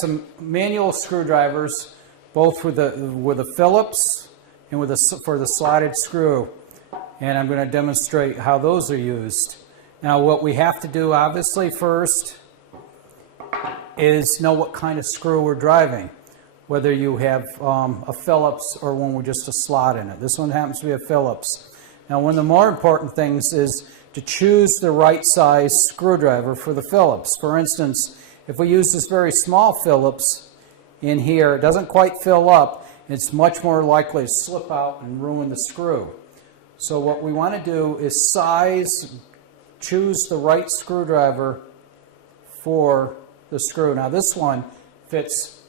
Some manual screwdrivers, both with a Phillips and for the slotted screw, and I'm going to demonstrate how those are used. Now what we have to do obviously first is know what kind of screw we're driving, whether you have a Phillips or one with just a slot in it. This one happens to be a Phillips. Now one of the more important things is to choose the right size screwdriver for the Phillips. For instance, if we use this very small Phillips in here, it doesn't quite fill up, it's much more likely to slip out and ruin the screw. So what we want to do is choose the right screwdriver for the screw. Now this one fits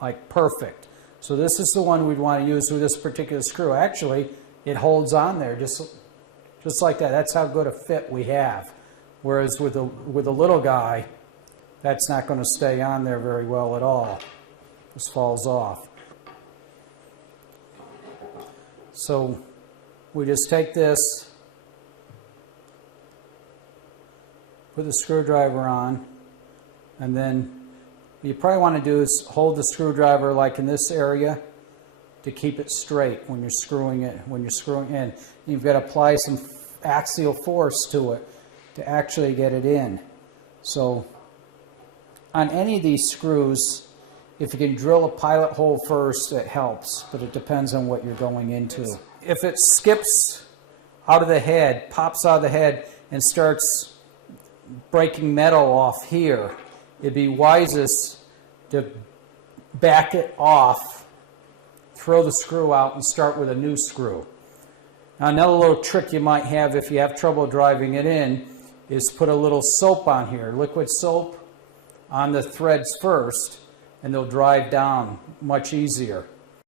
like perfect. So this is the one we'd want to use with this particular screw. Actually, it holds on there just like that. That's how good a fit we have. Whereas with a little guy, that's not going to stay on there very well at all. This falls off. So we just take this, put the screwdriver on, and then what you probably want to do is hold the screwdriver like in this area to keep it straight when you're screwing it. When you're screwing in, you've got to apply some axial force to it to actually get it in. So on any of these screws, if you can drill a pilot hole first, it helps, but it depends on what you're going into. If it skips out of the head, pops out of the head, and starts breaking metal off here, it'd be wisest to back it off, throw the screw out, and start with a new screw. Now another little trick you might have if you have trouble driving it in is put a little soap on here, liquid soap, on the threads first, and they'll drive down much easier.